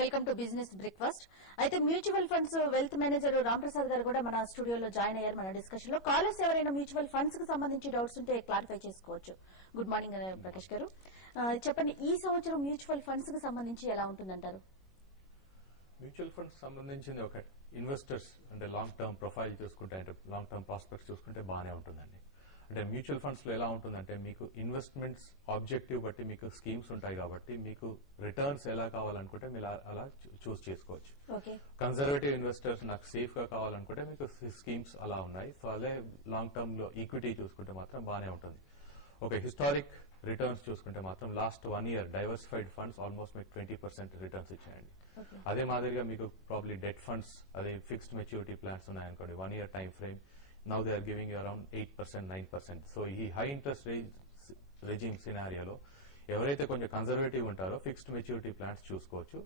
Welcome to business breakfast. అయితే mutual funds wealth manager Ram Prasad గారు కూడా మన స్టూడియోలో జాయిన్ అయ్యారు మన డిస్కషన్ లో. కాలర్స్ ఎవరైనా మ్యూచువల్ ఫండ్స్ కి సంబంధించి డౌట్స్ ఉంటే క్లారిఫై చేసుకోవచ్చు. గుడ్ మార్నింగ్ ప్రకాష్ గారు, చెప్పండి, ఈ సంవత్సరం మ్యూచువల్ ఫండ్స్ కి సంబంధించి ఎలా ఉంటుందంటారు? మ్యూచువల్ ఫండ్స్ సంబంధించిన ఒక ఇన్వెస్టర్స్ అంటే లాంగ్ టర్మ్ ప్రొఫైల్ చూసుకుంటే అంటే లాంగ్ టర్మ్ ప్రాస్పెక్ట్స్ చూసుకుంటే బాగానే ఉంటుందండి. అంటే మ్యూచువల్ ఫండ్స్ లో ఎలా ఉంటుందంటే మీకు ఇన్వెస్ట్మెంట్స్ ఆబ్జెక్టివ్ బట్టి మీకు స్కీమ్స్ ఉంటాయి కాబట్టి మీకు రిటర్న్స్ ఎలా కావాలనుకుంటే మీరు అలా చూస్ చేసుకోవచ్చు. కన్జర్వేటివ్ ఇన్వెస్టర్స్ నాకు సేఫ్ గా కావాలనుకుంటే మీకు స్కీమ్స్ అలా ఉన్నాయి. సో అదే లాంగ్ టర్మ్ లో ఈక్విటీ చూసుకుంటే మాత్రం బాగానే ఉంటుంది. ఒక హిస్టారిక్ రిటర్న్స్ చూసుకుంటే మాత్రం last 1 year diversified funds almost మీకు 20% రిటర్న్స్ ఇచ్చాయండి. అదే మాదిరిగా మీకు ప్రాబ్లీ డెట్ ఫండ్స్ అదే ఫిక్స్డ్ మెచ్యూరిటీ ప్లాన్స్ ఉన్నాయనుకోండి 1 year time frame, now they are giving you around 8%, 9%. So ఈ హై ఇంట్రెస్ట్ రెజిమ్ సినారియోలో ఎవరైతే కొంచెం కన్జర్వేటివ్ ఉంటారో ఫిక్స్డ్ మెచ్యూరిటీ ప్లాన్స్ చూసుకోవచ్చు.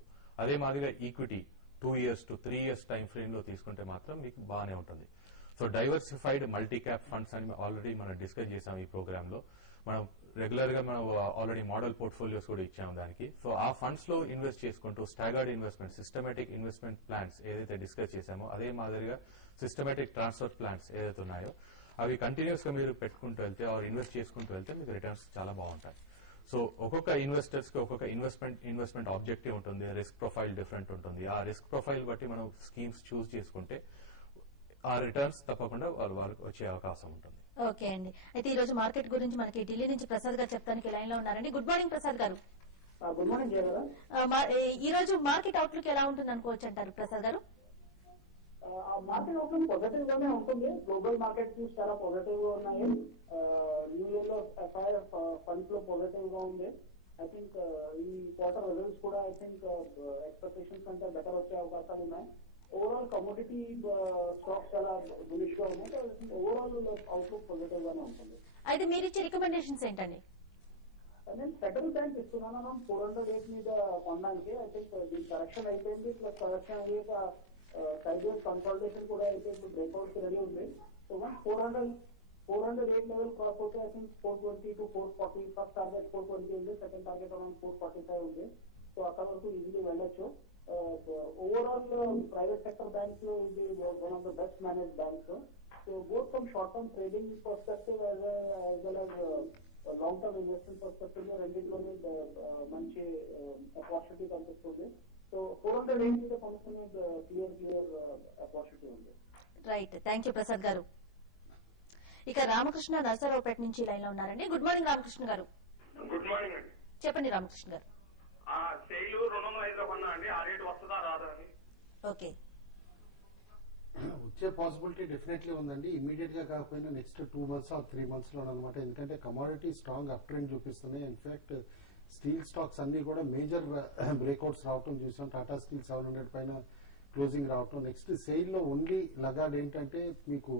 అదే మాదిరిగా equity 2 years to 3 years time frame లో తీసుకుంటే మాత్రం మీకు బాగానే ఉంటుంది. So diversified multi cap funds అని ఆల్రెడీ మనం డిస్కస్ చేసాం ఈ ప్రోగ్రామ్ లో. మనం రెగ్యులర్ గా మనం ఆల్రెడీ మోడల్ పోర్ట్ఫోలియోస్ కూడా ఇచ్చాము దానికి. సో ఆ ఫండ్స్ లో ఇన్వెస్ట్ చేసుకుంటూ staggered investment, systematic investment plans ఏదైతే డిస్కస్ చేశామో అదే మాదిరిగా సిస్టమేటిక్ ట్రాన్స్ఫర్ ప్లాన్స్ ఏదైతే ఉన్నాయో అవి కంటిన్యూస్ గా మీరు పెట్టుకుంటూ వెళ్తే ఇన్వెస్ట్ చేసుకుంటూ వెళ్తే మీకు రిటర్న్స్ చాలా బాగుంటాయి. సో ఒక్కొక్క ఇన్వెస్టర్స్ కి ఒక్కొక్క ఇన్వెస్ట్మెంట్ ఆబ్జెక్టివ్ ఉంటుంది, రిస్క్ ప్రొఫైల్ డిఫరెంట్ ఉంటుంది. ఆ రిస్క్ ప్రొఫైల్ బట్టి మనం స్కీమ్స్ చూస్ చేసుకుంటే ఆ రిటర్న్స్ తప్పకుండా వారికి వచ్చే అవకాశం ఉంటుంది. ఓకే అండి, అయితే ఈ రోజు మార్కెట్ గురించి మనకి ఢిల్లీ నుంచి ప్రసాద్ గారు చెప్తానికి లైన్ లో ఉన్నారండి. గుడ్ మార్నింగ్ ప్రసాద్ గారు. Good morning. ఈ రోజు మార్కెట్ అవుట్లుక్ ఎలా ఉంటుంది అనుకోవచ్చు అంటారు ప్రసాద్ గారు? మార్కెట్ అవుట్లుక్ పాజిటివ్ గానే ఉంటుంది. గ్లోబల్ మార్కెట్ చాలా పాజిటివ్ గా ఉన్నాయి. న్యూ ఇయర్ లో ఎఫ్ఐఆర్ ఫండ్స్ లో పాజిటివ్ గా ఉంది. ఐ థింక్ ఈ క్వార్టర్ రిజల్ట్స్ కూడా ఐ థింక్ ఎక్స్పెక్టేషన్స్ కంటే బెటర్ వచ్చే అవకాశాలు ఉన్నాయి. ఓవరాల్ కమోడిటీ స్టాక్స్ చాలా బులిష్ గా ఉన్నాయి. ఓవరాల్ అవుట్లుక్ పాజిటివ్ గానే ఉంటుంది. అయితే మీరు ఇచ్చే రికమెండేషన్స్ ఏంటండి? నేను ఫెడరల్ బ్యాంక్ ఇస్తున్నాను. మనం 408 మీద కొనడానికి. ఐ థింక్ దీని కరెక్షన్ అయిపోయింది. ప్లస్ కరెక్షన్ అయ్యాక సైడ్ కన్సల్టేషన్ కూడా అయితే ఇప్పుడు బ్రేక్అవుట్ కి రెడీ ఉంది. సో 408 లెవెల్ క్రాస్ అవుతే I think 420 to 440. First target 420 ఉంది, సెకండ్ టార్గెట్ అరౌండ్ 445 ఉంది. సో అక్కడ వరకు ఈజీగా వెళ్ళొచ్చు. ఓవరాల్ ప్రైవేట్ సెక్టర్ బ్యాంక్స్ లో ఇది one of the best manage banks. So both from short term trading perspective as well as long term investment perspective లో రెండింటిలోనే మంచి ఆపర్చునిటీ కనిపిస్తుంది. సో 408 కొనుక్కునే క్లియర్ ఆపర్చునిటీ ఉంది. రైట్, థ్యాంక్ యూ ప్రసాద్ గారు. ఇక రామకృష్ణ నరసరావుపేట నుంచి లైన్ లో ఉన్నారండి. గుడ్ మార్నింగ్ రామకృష్ణ గారు. గుడ్ మార్నింగ్ అండి. చెప్పండి రామకృష్ణ గారు. సేలు 205 కొన్నా అండి, ఆ రేటు వస్తుందా రాదా అని. ఓకే, వచ్చే పాసిబిలిటీ డెఫినెట్లీ ఉందండి. ఇమీడియట్ గా కాకపోయినా నెక్స్ట్ 2 months or 3 months లో అనమాట. ఎందుకంటే కమోడిటీ స్ట్రాంగ్ అప్ ట్రెండ్ చూపిస్తున్నాయి. ఇన్ఫాక్ట్ స్టీల్ స్టాక్స్ అన్ని కూడా మేజర్ బ్రేక్అవుట్స్ రావటం చూసాం. టాటా స్టీల్ 700 పైన క్లోజింగ్ రావటం. నెక్స్ట్ సెయిల్ లో ఓన్లీ లగాడ్ ఏంటంటే మీకు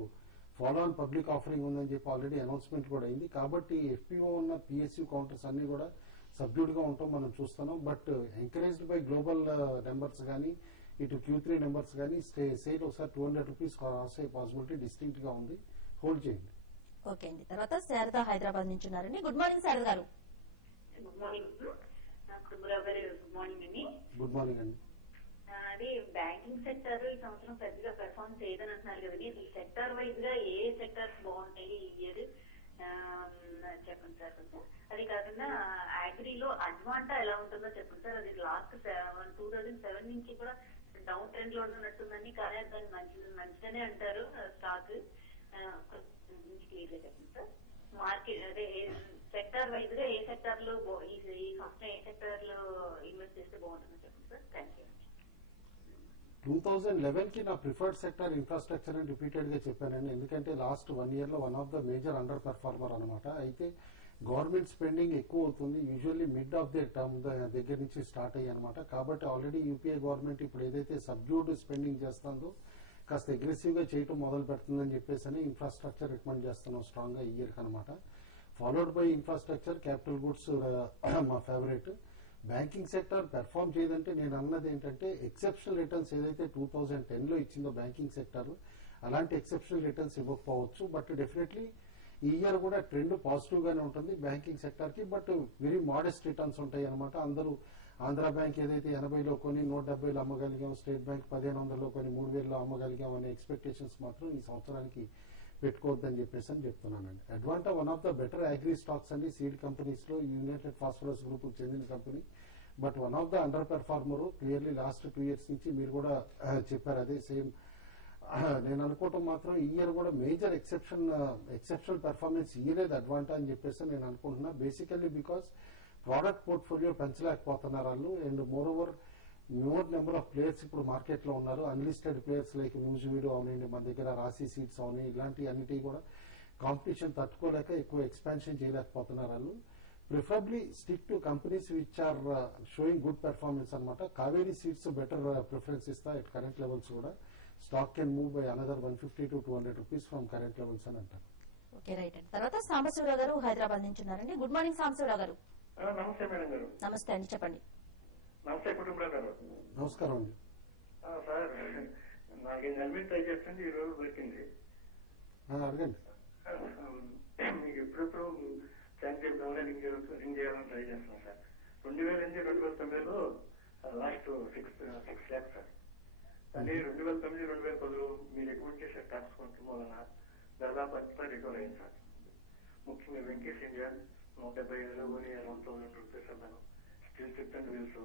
ఫాలో ఆన్ పబ్లిక్ ఆఫరింగ్ ఉందని చెప్పి ఆల్రెడీ అనౌన్స్మెంట్ కూడా అయింది. కాబట్టి ఎఫ్పీఓ ఉన్న పిఎస్యూ కౌంటర్స్ అన్ని కూడా సబ్డ్యూడ్ గా ఉంటాం మనం చూస్తున్నాం. But encouraged by global numbers కానీ ఇటు Q3 నెంబర్స్ కానీ సేల్ ఒకసారి 200 రూపీస్ క్రాస్ అయ్యే పాసిబిలిటీ డిస్టింక్ట్ గా ఉంది. హోల్డ్ చేయండి. ఓకే అండి. తర్వాత శారద హైదరాబాద్ నుంచి ఉన్నారండి. గుడ్ మార్నింగ్ శారద గారు. Good morning. గుడ్ మార్నింగ్ అండి. గుడ్ మార్నింగ్ అండి. అది బ్యాంకింగ్ సెక్టర్ ఈ సంవత్సరం పెద్దగా పెర్ఫార్మ్ చేయదని అంటున్నారు కదండి. ఇది సెక్టర్ వైజ్ గా ఏ సెక్టర్స్ బాగుంటాయి ఈ ఇయర్ చెప్పండి సార్ కొంచెం. అది కాకుండా అగ్రీలో అడ్వాంటా ఎలా ఉంటుందో చెప్పండి సార్. అది లాస్ట్ 2007 నుంచి కూడా డౌన్ ట్రెండ్ లో ఉంటున్నట్టుందని, కానీ దాన్ని మంచిగానే అంటారు స్టాక్. క్లియర్ గా చెప్పండి సార్. మార్కెట్ అదే సెక్టర్ వైజ్ గా ఏ సెక్టర్ లో ఈ సంవత్సరం ఏ సెక్టర్ లో ఇన్వెస్ట్ చేస్తే బాగుంటుందో చెప్పండి సార్. Thank you. 2011 కి నా ప్రిఫర్డ్ సెక్టర్ ఇన్ఫ్రాస్ట్రక్చర్ అని రిపీటెడ్ గా చెప్పానండి. ఎందుకంటే లాస్ట్ 1 year లో one of the major under performer అనమాట. అయితే గవర్నమెంట్ స్పెండింగ్ ఎక్కువ అవుతుంది. Usually mid of the term దగ్గర నుంచి స్టార్ట్ అయ్యి అనమాట. కాబట్టి ఆల్రెడీ యూపీఏ గవర్నమెంట్ ఇప్పుడు ఏదైతే సబ్డ్యూడ్ స్పెండింగ్ చేస్తుందో కాస్త అగ్రెసివ్ గా చేయటం మొదలు పెడుతుందని చెప్పేసి ఇన్ఫ్రాస్ట్రక్చర్ రికమెండ్ చేస్తున్నాం స్ట్రాంగ్ గా ఈ ఇయర్ అనమాట. Followed by infrastructure, capital goods మా ఫేవరెట్. బ్యాంకింగ్ సెక్టర్ పెర్ఫార్మ్ చేయదంటే నేను అన్నది ఏంటంటే ఎక్సెప్షనల్ రిటర్న్స్ ఏదైతే 2010 లో ఇచ్చిందో బ్యాంకింగ్ సెక్టర్ అలాంటి ఎక్సెప్షనల్ రిటర్న్స్ ఇవ్వకపోవచ్చు. బట్ డెఫినెట్లీ ఈ ఇయర్ కూడా ట్రెండ్ పాజిటివ్ గానే ఉంటుంది బ్యాంకింగ్ సెక్టర్ కి. బట్ వెరీ మోడెస్ట్ రిటర్న్స్ ఉంటాయి అనమాట. అందరూ ఆంధ్ర బ్యాంక్ ఏదైతే 80లో కొని 170లో అమ్మగలిగాం, స్టేట్ బ్యాంక్ 1500లో కొని 3000లో అమ్మగలిగాం అనే ఎక్స్పెక్టేషన్స్ మాత్రం ఈ సంవత్సరానికి పెట్టుకోవద్దని చెప్పేసి అని చెప్తున్నానండి. Advanta one of the better agri stocks అండి సీడ్ కంపెనీస్ లో, యునైటెడ్ ఫాస్ఫరస్ గ్రూప్ చెందిన company. But one of the under performer clearly last 2 years నుంచి మీరు కూడా చెప్పారు అదే సేమ్. నేను అనుకోవటం మాత్రం ఈ ఇయర్ కూడా మేజర్ ఎక్సెప్షనల్ పెర్ఫార్మెన్స్ ఇయరేది అడ్వాంటా అని చెప్పేసి నేను అనుకుంటున్నా. బేసికల్లీ బికాస్ ప్రోడక్ట్ పోర్ట్ఫోలియో పెంచలేకపోతున్నారు వాళ్ళు. And more over more number of players ఇప్పుడు మార్కెట్ లో ఉన్నారు. అన్లిస్టెడ్ ప్లేయర్స్ లైక్ న్యూజివీడో అవనండి, మన దగ్గర రాశి సీడ్స్ అవని, ఇలాంటి అన్నిటి కూడా కాంపిటీషన్ తట్టుకోలేక ఎక్కువ ఎక్స్పాన్షన్ చేయలేకపోతున్నారు వాళ్ళు. Preferably stick to companies which are showing good performance అనమాట. కావేరీ సీడ్స్ బెటర్ ప్రిఫరెన్స్ ఇస్తా ఎట్ కరెంట్ లెవెల్స్ కూడా. Stock can move by another 150 to 200 rupees from current levels అని అంటారు. ఓకే రైట్ అండి. తర్వాత సాంబశివరావు గారు హైదరాబాద్ నుంచి ఉన్నారండి. గుడ్ మార్నింగ్ సాంబశివరావు గారు. నమస్తే మేడం గారు. నమస్తే అండి, చెప్పండి. నమస్తే కుటుంబరావు గారు. నమస్కారం అండి. సార్, నాకు నమ్మి ట్రై చేస్తుంది, ఈ రోజు దొరికింది. అడగండి. మీకు ఎప్పుడెప్పుడు ఛాన్స్ చెప్తామని రింగ్ చేయాలని ట్రై చేస్తున్నాను సార్. 2008-2009లో లాస్ట్ 6 lakhs సార్. కానీ 2009-2010 మీరు ఎక్కువ చేసే ట్యాక్స్ కొంచెం వలన దాదాపు అంతా రికవర్ అయింది సార్. ముఖ్యంగా వెంకటేష్ ఇండియా 175లో కొని అరౌండ్ 1000 రూపీస్ అన్నాను. Steel strip and wheels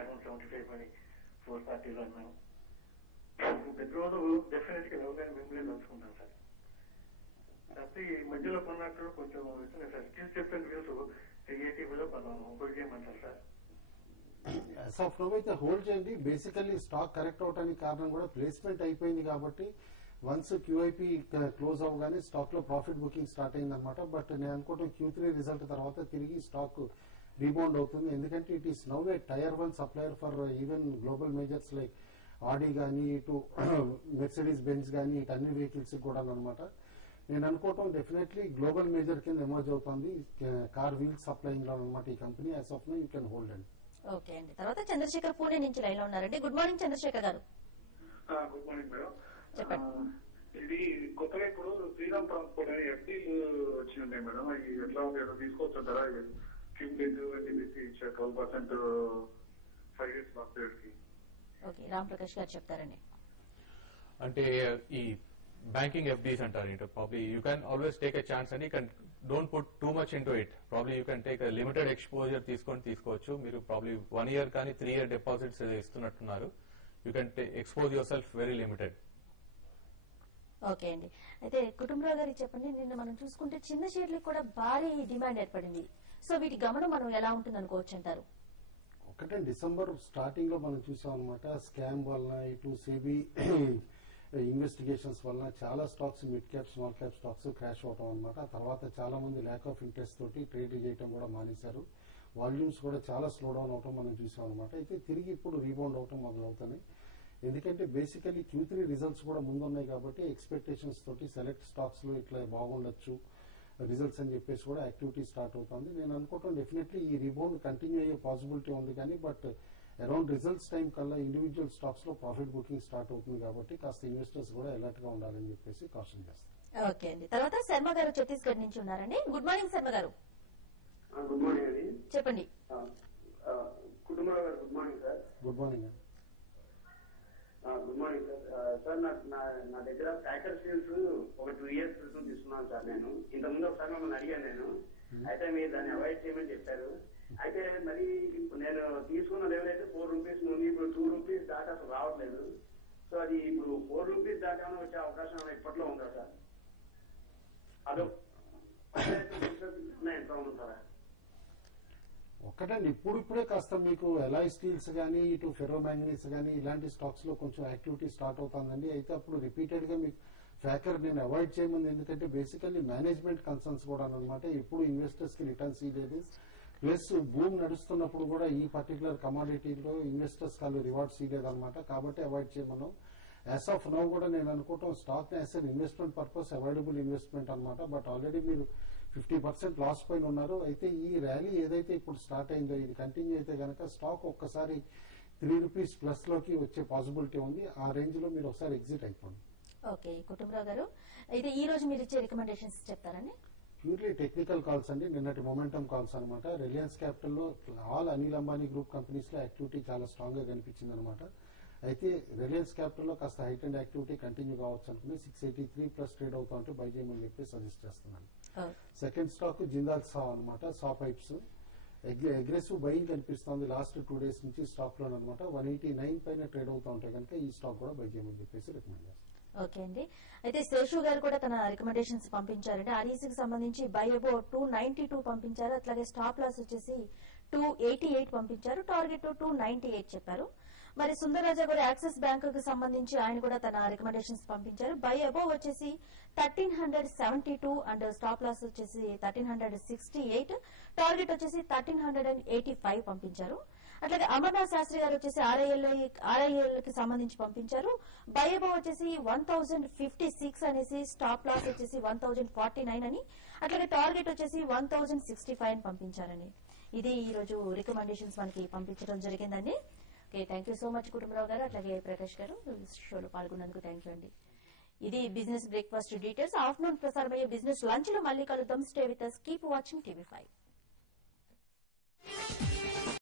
around 75 కొని 430లో అన్నాను. ప్రతి రోజు డెఫినెట్ గా ఎవరికైనా మిమ్మల్ని పంచుకుంటాను సార్. కాకపోతే ఈ మధ్యలో కొన్నట్టు కొంచెం sir steel strip and wheels 380లో కొన్నాను. హోల్డ్ చేయమంటారు సార్. సో అయితే హోల్డ్ చేయండి. బేసికల్లీ స్టాక్ కరెక్ట్ అవడానికి కారణం కూడా ప్లేస్మెంట్ అయిపోయింది కాబట్టి వన్స్ క్యూఐపీ క్లోజ్ అవగానే స్టాక్ లో ప్రాఫిట్ బుకింగ్ స్టార్ట్ అయిందనమాట. బట్ నేను అనుకోవటం Q3 రిజల్ట్ తర్వాత తిరిగి స్టాక్ రీబౌండ్ అవుతుంది. ఎందుకంటే it is now a tier 1 supplier for even global majors like Audi కానీ, ఇటు మెర్సిడీస్ బెంజ్ కానీ, ఇటు అన్ని వెహికల్స్ కూడా అనమాట. నేను అనుకోవటం డెఫినెట్లీ గ్లోబల్ మేజర్ కింద ఎమర్జ్ అవుతుంది కార్ వీల్ సప్లయింగ్ లో అనమాట ఈ company. As of now you can hold అండి. ఓకే అండి. తర్వాత చంద్రశేఖర్ పూణే నుంచి లైన్ లో ఉన్నారండి. గుడ్ మార్నింగ్ చంద్రశేఖర్ గారు. Good morning madam. చెప్పండి. ఇది కొత్తగా ఇప్పుడు శ్రీరామ్ ట్రాన్స్పోర్ట్ అని ఎఫ్డీలు వచ్చి ఉన్నాయి మేడం. అవి ఎట్లా ఉంటాయో తీసుకోవచ్చుంటారా? క్యూబ్లెజ్ ఇచ్చారు 12% 5 years లాస్ట్ పీరియడ్ కి. ఓకే, రామ్ ప్రకాష్ గారు చెప్తారండి. అంటే ఈ బ్యాంకింగ్ ఎఫ్డీస్ అంటారు. Probably you can always take a chance and you can don't put too much into it. Probably you can take limited exposure తీసుకోవచ్చు. మీరు ప్రాబ్లీ 1 year కానీ 3 year డిపాజిట్స్ ఇస్తున్నట్టున్నారు. You can expose yourself very limited. Okay అండి. అయితే కుటుంబరావు గారికి చెప్పండి, నిన్న మనం చూసుకుంటే చిన్న షేర్లకు కూడా భారీ డిమాండ్ ఏర్పడింది. సో వీటి గమనం మనం ఎలా ఉంటుంది అనుకోవచ్చు అంటారు? ఒకటే డిసెంబర్ స్టార్టింగ్ లో మనం చూసాం అనమాట. స్కామ్ వలన, ఇటు సెబీ ఇన్వెస్టిగేషన్స్ వలన చాలా stocks mid cap, small cap stocks crash అవడం అనమాట. ఆ తర్వాత చాలా మంది ల్యాక్ ఆఫ్ ఇంట్రెస్ట్ తోటి ట్రేడ్ చేయడం కూడా మానేశారు. వాల్యూమ్స్ కూడా చాలా స్లో డౌన్ అవడం మనం చూసాం అనమాట. అయితే తిరిగి ఇప్పుడు రీబౌండ్ అవడం మొదలవుతున్నాయి. ఎందుకంటే బేసికలీ Q3 రిజల్ట్స్ కూడా ముందున్నాయి కాబట్టి ఎక్స్పెక్టేషన్స్ తోటి సెలెక్ట్ స్టాక్స్ లో ఇట్లా బాగుండొచ్చు రిజల్ట్స్ అని చెప్పేసి కూడా యాక్టివిటీ స్టార్ట్ అవుతుంది. నేను అనుకోవటం డెఫినెట్లీ ఈ రీబౌండ్ కంటిన్యూ అయ్యే పాసిబిలిటీ ఉంది. కానీ బట్ అరౌండ్ రిజల్ట్స్ టైం కల్లా ఇండివిజువల్ స్టాక్స్ లో ప్రాఫిట్ బుకింగ్ స్టార్ట్ అవుతుంది కాబట్టి కాస్త ఇన్వెస్టర్స్ కూడా అలర్ట్ గా ఉండాలని చెప్పేసి కాషన్ చేస్తారు. ఓకే అండి. తర్వాత శర్మ గారు ఛత్తీస్గఢ్ నుంచి ఉన్నారండి. గుడ్ మార్నింగ్ శర్మ గారు. గుడ్ మార్నింగ్ అండి. చెప్పండి. కుటుంబరావు గారు good morning sir. Good morning అండి. Good morning sir. సార్ నా దగ్గర ప్యాకర్ స్టీల్స్ ఒక 2 years క్రితం తీసుకున్నాను సార్. నేను ఇంతకుముందు ఒకసారి మిమ్మల్ని అడిగాను నేను. అయితే మీరు దాన్ని అవాయిడ్ చేయమని చెప్పారు. అయితే మరి నేను తీసుకున్న లెవెల్ అయితే 4 rupees నుండి ఇప్పుడు 2 rupees దాకా అసలు రావట్లేదు. సో అది ఇప్పుడు 4 rupees దాకా వచ్చే అవకాశం ఇప్పట్లో ఉందా సార్? అదో ఎంత ఉంది సార్? ఒక్కటండి, ఇప్పుడిప్పుడే కాస్త మీకు ఎలాయ్ స్టీల్స్ కానీ, ఇటు ఫెర్రో మ్యాంగనీస్ కానీ ఇలాంటి స్టాక్స్ లో కొంచెం యాక్టివిటీ స్టార్ట్ అవుతుందండి. అయితే అప్పుడు రిపీటెడ్ గా మీకు ఫ్యాకర్ నేను అవాయిడ్ చేయమంది. ఎందుకంటే బేసికల్లీ మేనేజ్మెంట్ కన్సర్న్స్ కూడా అనమాట. ఎప్పుడు ఇన్వెస్టర్స్ కి రిటర్న్స్ ఇవ్వలేదు. ప్లస్ భూమి నడుస్తున్నప్పుడు కూడా ఈ పర్టికులర్ కమాడిటీలో ఇన్వెస్టర్స్ కాళ్ళు రివార్డ్స్ ఇవ్వలేదన్నమాట. కాబట్టి అవాయిడ్ చేయమన్నాం. యాజ్ ఆఫ్ నౌ కూడా నేను అనుకోవటం stock as an investment purpose available investment అనమాట. బట్ ఆల్రెడీ మీరు 50% లాస్ పైన ఉన్నారు. అయితే ఈ ర్యాలీ ఏదైతే ఇప్పుడు స్టార్ట్ అయిందో ఇది కంటిన్యూ అయితే కనుక స్టాక్ ఒక్కసారి 3 rupees ప్లస్ లోకి వచ్చే పాసిబిలిటీ ఉంది. ఆ రేంజ్ లో మీరు ఒకసారి ఎగ్జిట్ అయిపోండి. ఓకే కుటుంబరావు గారు, అయితే ఈ రోజు మీరు ఇచ్చే రికమెండేషన్స్ చెప్తారండి? ప్యూర్లీ టెక్నికల్ కాల్స్ అండి, నిన్నటి మొమెంటం కాల్స్ అనమాట. రిలయన్స్ క్యాపిటల్లో all Anil Ambani group companies లో యాక్టివిటీ చాలా స్ట్రాంగ్ గా కనిపించింది అనమాట. అయితే రిలయన్స్ క్యాపిటల్లో కాస్త హైట్ అండ్ యాక్టివిటీ కంటిన్యూ కావచ్చు అనుకుని 683 ప్లస్ ట్రేడ్ అవుతా ఉంటే బై చేయమని చెప్పి సజెస్ట్ చేస్తున్నాను. సెకండ్ స్టాక్ జిందాల్ సా అనమాట, సా పైప్స్. అగ్రెసివ్ బయింగ్ కనిపిస్తుంది లాస్ట్ 2 days నుంచి స్టాక్ లో అనమాట. 189 పైన ట్రేడ్ అవుతా ఉంటే కనుక ఈ స్టాక్ కూడా బై చేయమని చెప్పేసి రికమెండ్ చేస్తాను. ఓకే అండి. అయితే శేషు గారు కూడా తన రికమెండేషన్స్ పంపించారంటే ఆర్ఈసీకి సంబంధించి బై అబో 292 పంపించారు. అట్లాగే స్టాప్ లాస్ వచ్చేసి 288 పంపించారు. టార్గెట్ 298 చెప్పారు. మరి సుందరరాజా గారు యాక్సిస్ బ్యాంక్ కు సంబంధించి ఆయన కూడా తన రికమెండేషన్స్ పంపించారు. బై అబో వచ్చేసి 1372 అండ్ స్టాప్ లాస్ వచ్చేసి 1368, టార్గెట్ వచ్చేసి 1385 పంపించారు. అట్లాగే అమర్నాథ్ శాస్త్రి గారు వచ్చేసి ఆర్ఐఎల్ కి సంబంధించి పంపించారు. బై అబో వచ్చేసి 1056 అనేసి, స్టాప్ లాస్ వచ్చేసి 1049 అని, అట్లాగే టార్గెట్ వచ్చేసి 1065 అని పంపించారని. ఇది ఈ రోజు రికమెండేషన్స్ మనకి పంపించడం జరిగిందండి. Okay, thank you so much Kutumbarao గారు, అట్లాగే ప్రకాష్ గారు షోలో పాల్గొన్నందుకు థ్యాంక్ యూ అండి. ఇది బిజినెస్ బ్రేక్ఫాస్ట్ డీటెయిల్స్. ఆఫ్టర్నూన్ ప్రసారమయ్యే బిజినెస్ లంచ్ లో మళ్ళీ కలుద్దాం. Stay with us, keep watching TV5.